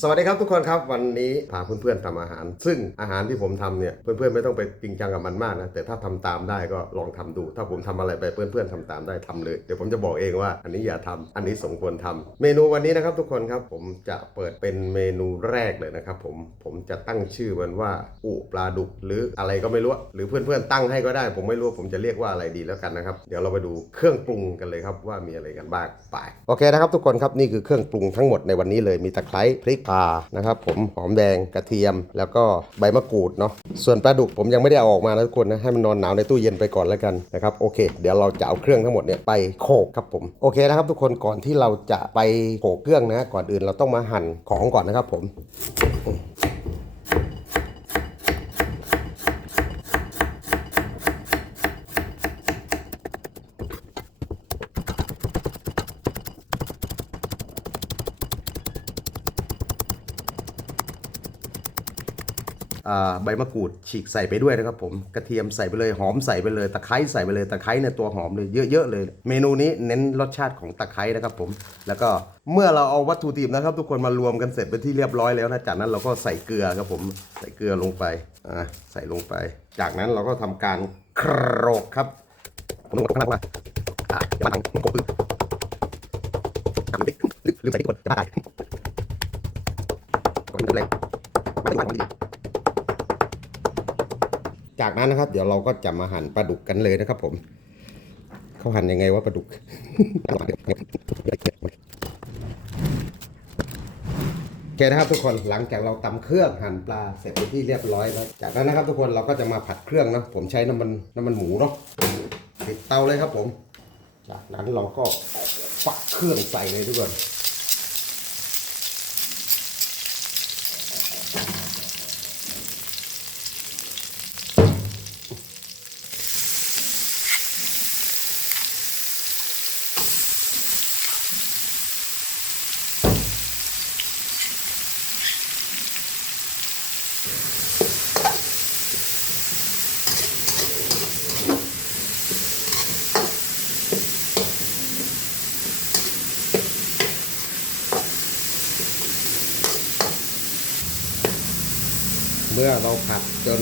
สวัสดีครับทุกคนครับวันนี้พาเพื่อนๆทำอาหาร ซึ่งอาหารที่ผมทำเนี่ยเพื่อนๆไม่ต้องไปจริงจังกับมันมากนะแต่ถ้าทำตามได้ก็ลองทำดู ถ้าผมทำอะไรไปเพื่อนๆทำตามได้ทำเลยเดี๋ยวผมจะบอกเองว่า อันนี้อย่าทำอันนี้สมควรทำเมนูวันนี้นะครับทุกคนครับผมจะเปิดเป็นเมนูแรกเลยนะครับผมผมจะตั้งชื่อมันว่าอุปลาดุกหรืออะไรก็ไม่รู้หรือเพื่อนๆตั้งให้ก็ได้ ผมไม่รู้ผมจะเรียกว่าอะไรดีแล้วกันนะครับเดี๋ยวเราไปดูเครื่องปรุงกันเลยครับว่ามีอะไรกันบ้างไปโอเคนะครับทุกคนครับนี่คือเครื่องปรุงทั้งหมดในวันนี้เลยมีตะไคร้พริกข่านะครับผมหอมแดงกระเทียม แล้วก็ใบมะกรูดเนาะส่วนปลาดุกผมยังไม่ได้เอาออกมานะทุกคนนะให้มันนอนหนาวในตู้เย็นไปก่อนแล้วกันนะครับโอเค เดี๋ยวเราจะเอาเครื่องทั้งหมดเนี่ยไปโขกครับผมโอเคนะครับทุกคนก่อนที่เราจะไปโขกเครื่องนะ ก่อนอื่นเราต้องมาหั่นของก่อนนะครับผม ใบมะกรูดฉีกใส่ไปด้วยนะครับผมกระเทียมใส่ไปเลยหอมใส่ไปเลยตะไคร้ใส่ไปเลยตะไคร้เนี่ยตัวหอมเลยเยอะๆเลย เมนูนี้เน้นรสชาติของตะไคร้นะครับผมแล้วก็เมื่อเราเอาวัตถุดิบนะครับ ทุกคนมารวมกันเสร็จเป็นที่เรียบร้อยแล้วนะจากนั้นเราก็ใส่เกลือครับผมใส่เกลือลงไปอ่าใส่ลงไป จากนั้นเราก็ทำการโครกครับผมต้องกดข้างล่างว่าอ่าอย่ามาทางกบปืนอะลืมลืมลืมใส่ที่กดจะมาตายกดแรงมา จากนั้นนะครับ เดี๋ยวเราก็จะมาหั่นปลาดุกกันเลยนะครับ ผม เขาหั่นยังไงว่าปลาดุกโอเคนะครับทุกคนหลังจากเราตำเครื่องหั่นปลาเสร็จเป็นที่เรียบร้อยแล้ว จากนั้นนะครับ ทุกคนเราก็จะมาผัดเครื่องนะผมใช้น้ำมันน้ำมันหมูเนาะติดเตาเลยครับผม จากนั้นเราก็ปักเครื่องใส่เลยทุกคน เมื่อเราผัดจน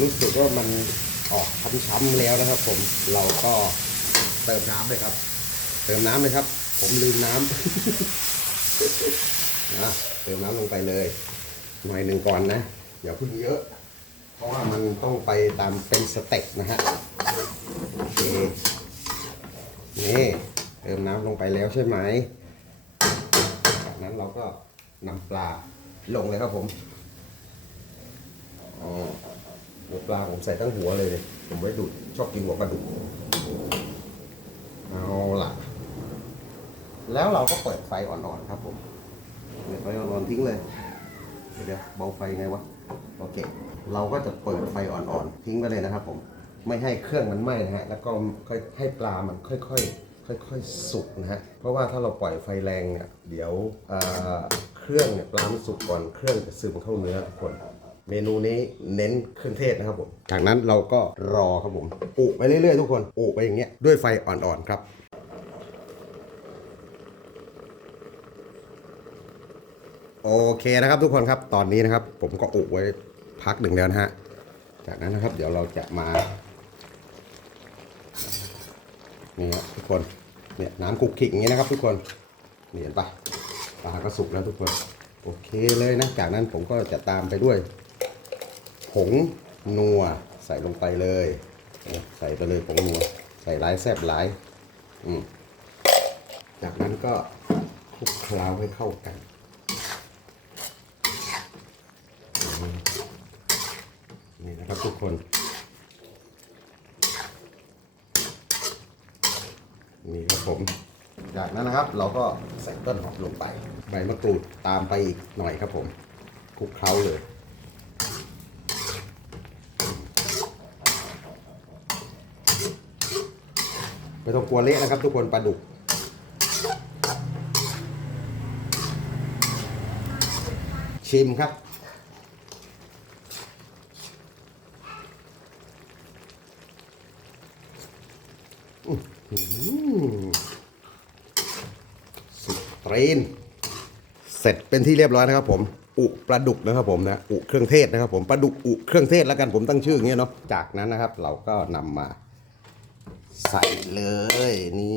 รู้สึกว่ามันออกช้ำๆแล้วนะครับ ผมเราก็เติมน้ำเลยครับ เติมน้ำเลยครับ ผมลืมน้ำนะเติมน้ำลงไปเลย หน่อยหนึ่งก่อนนะอย่าเพิ่งเยอะ เพราะว่ามันต้องไปตามเป็นสเต็ปนะฮะโอเคนี่เติมน้ำลงไปแล้วใช่ไหมจากนั้นเราก็นำปลาลงเลยครับผม อ๋อหัว ปลาผมใส่ทั้งหัวเลยเลยผมไว้ดูดชอบกินหัวปลาดุกเอาล่ะ แล้วเราก็เปิดไฟอ่อนๆครับผมเปิดไฟอ่อนๆทิ้งเลยเดี๋ยวเบาไฟไงวะโอเค เราก็จะเปิดไฟอ่อนๆทิ้งไปเลยนะครับผมไม่ให้เครื่องมันไหม้นะฮะ แล้วก็ค่อยให้ปลามันค่อยๆ ค่อยๆ สุกนะฮะ เพราะว่าถ้าเราปล่อยไฟแรงเนี่ย เดี๋ยวเครื่องเนี่ยปลามันสุกก่อน เครื่องจะซึมเข้าเนื้อทุกคน เมนูนี้เน้นเครื่องเทศนะครับผม จากนั้นเราก็รอครับผมอุไปเรื่อยๆทุกคนอุไปอย่างเงี้ยด้วยไฟอ่อนๆครับโอเคนะครับทุกคนครับตอนนี้นะครับ ผมก็อุไว้พักหนึ่งแล้วนะฮะจากนั้นนะครับ เดี๋ยวเราจะมานี่ครับทุกคนเนี่ยน้ำคุกคิกอย่างนี้นะครับ ทุกคนนี่เห็นปะปลาก็สุกแล้วทุกคน โอเคเลยนะ จากนั้นผมก็จะตามไปด้วย ผงนัวใส่ลงไปเลยเนี่ยใส่ไปเลยผงนัว ใส่หลายแซบหลายอืมจากนั้นก็คลุกเคล้าให้เข้ากันนี่นะครับทุกคน นี่ครับผม จากนั้นนะครับ เราก็ใส่ต้นหอมลงไป ใบมะกรูดตามไปอีกหน่อยครับผมคลุกเคล้าเลย ไม่ต้องกลัวเละนะครับ ทุกคนปลาดุก ชิมครับอืมสุดตรีน เสร็จเป็นที่เรียบร้อยนะครับผม อุปลาดุกนะครับผมนะ อุเครื่องเทศนะครับผมปลาดุกอุเครื่องเทศแล้วกันผมตั้งชื่ออย่างเงี้ยเนาะ จากนั้นนะครับ เราก็นำมา ใส่เลยนี่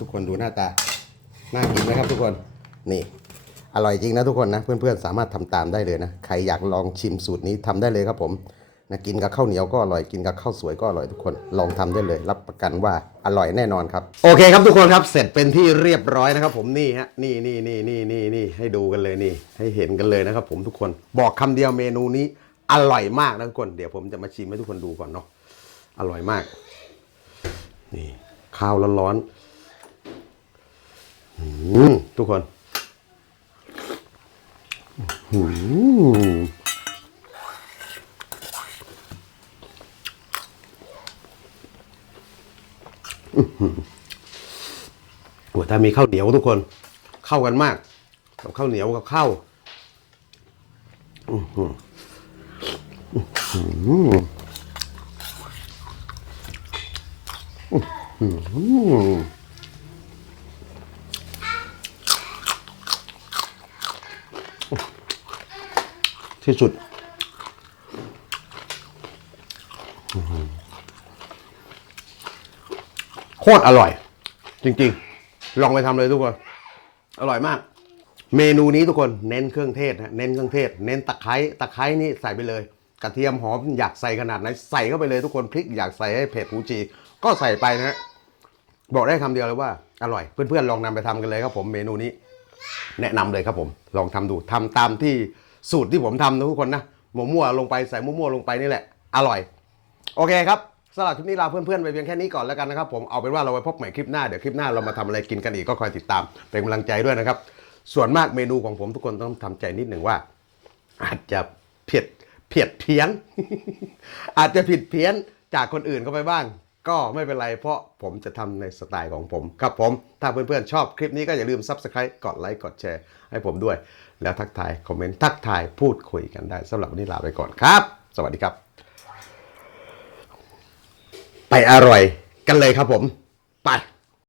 ทุกคนดูหน้าตา น่ากินไหมครับทุกคน นี่ อร่อยจริงนะทุกคนนะ เพื่อนๆ สามารถทำตามได้เลยนะ ใครอยากลองชิมสูตรนี้ทำได้เลยครับผม นะกินกับข้าวเหนียวก็อร่อยกินกับข้าวสวยก็อร่อยทุกคนลองทำได้เลย รับประกันว่าอร่อยแน่นอนครับ โอเคครับทุกคนครับเสร็จเป็นที่เรียบร้อยนะครับ ผมนี่ฮะนี่นี่นี่นี่นี่นี่ให้ดูกันเลยนี่ ให้เห็นกันเลยนะครับ ผมทุกคนบอกคำเดียวเมนูนี้อร่อยมากนะทุกคนเดี๋ยวผมจะมาชิมให้ทุกคนดูก่อนเนาะอร่อยมาก นี่ข้าวร้อนๆอืมทุกคน อืม โอ้ถ้ามีข้าวเหนียวทุกคน เข้ากันมากกับข้าวเหนียวกับข้าวที่สุดอื้อหือโค ตรอร่อย จริงๆ ลองไปทำเลยทุกคน อร่อยมาก เมนูนี้ทุกคนเน้นเครื่องเทศนะเน้นเครื่องเทศ เน้นตะไคร้ตะไคร้นี่ใส่ไปเลย กระเทียมหอมอยากใส่ขนาดไหนใส่เข้าไปเลยทุกคนพริกอยากใส่ให้เผ็ดหูจี ก็ใส่ไปนะฮะบอกได้คำเดียวเลยว่าอร่อย เพื่อนๆลองนำไปทำกันเลยครับผมเมนูนี้ แนะนำเลยครับผมลองทำดูทำตามที่สูตรที่ผมทำนะทุกคนนะมั่วๆลงไปใส่มั่วๆลงไปนี่แหละ อร่อย โอเคครับ สำหรับคลิปนี้ลาเพื่อนๆไปเพียงแค่นี้ก่อนแล้วกันนะครับผมเอาเป็นว่าเราไว้พบใหม่คลิปหน้าเดี๋ยวคลิปหน้าเรามาทำอะไรกินกันอีกก็คอยติดตามเป็นกำลังใจด้วยนะครับ ส่วนมากเมนูของผมทุกคนต้องทำใจนิดหนึ่งว่า อาจจะเพียดเพียดเพี้ยน อาจจะผิดเพี้ยนจากคนอื่นเข้าไปบ้าง ก็ไม่เป็นไรเพราะผมจะทำในสไตล์ของผมครับผมถ้าเพื่อนๆชอบคลิปนี้ก็อย่าลืม Subscribe กดไลค์กดแชร์ให้ผมด้วย แล้วทักทายคอมเมนต์ทักทายพูดคุยกันได้สำหรับวันนี้ลาไปก่อนครับ สวัสดีครับ ไปอร่อยกันเลยครับผม ไป